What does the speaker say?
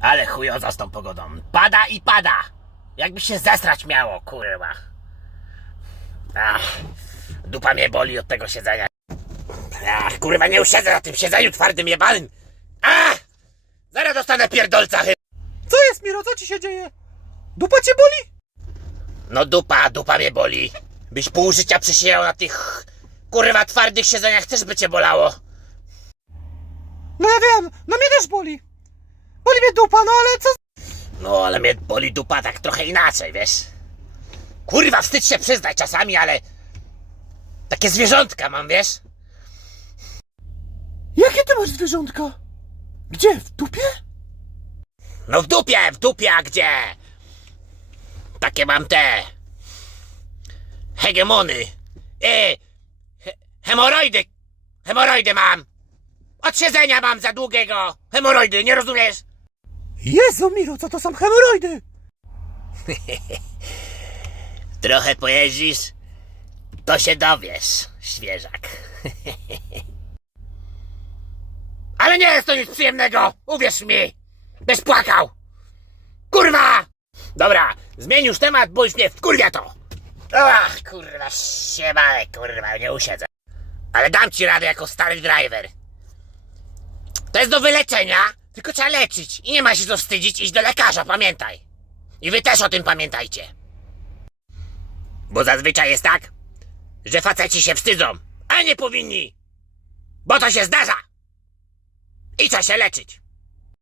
Ale chujoza z tą pogodą. Pada i pada. Jakby się zesrać miało, kurwa. Ach, dupa mnie boli od tego siedzenia. Ach, kurwa, nie usiedzę na tym siedzeniu twardym jebanym. Ach! Zaraz dostanę pierdolca chy... Co jest, Miro? Co ci się dzieje? Dupa cię boli? No dupa, dupa mnie boli. Byś pół życia przesiedział na tych... Kurwa, twardych siedzeniach też by cię bolało. No ja wiem, no mnie też boli. Boli mnie dupa, no ale co? No, ale mnie boli dupa tak trochę inaczej, wiesz? Kurwa, wstyd się przyznać czasami, ale... Takie zwierzątka mam, wiesz? Jakie ty masz zwierzątka? Gdzie? W dupie? No w dupie, w dupie, a gdzie? Takie mam te... Hegemony. E, he, hemoroidy. Hemoroidy mam. Od siedzenia mam za długiego. Hemoroidy, nie rozumiesz? Jezu, Miro, co to są hemoroidy? Trochę pojeździsz, to się dowiesz, świeżak. Ale nie jest to nic przyjemnego, uwierz mi! Będziesz płakał! Kurwa! Dobra, zmień już temat, bo już mnie wkurwia to! Ach, kurwa, siemale, kurwa, nie usiedzę. Ale dam ci radę jako stary driver. To jest do wyleczenia, tylko trzeba leczyć. I nie ma się co wstydzić, iść do lekarza, pamiętaj. I wy też o tym pamiętajcie. Bo zazwyczaj jest tak, że faceci się wstydzą, a nie powinni. Bo to się zdarza. I trzeba się leczyć.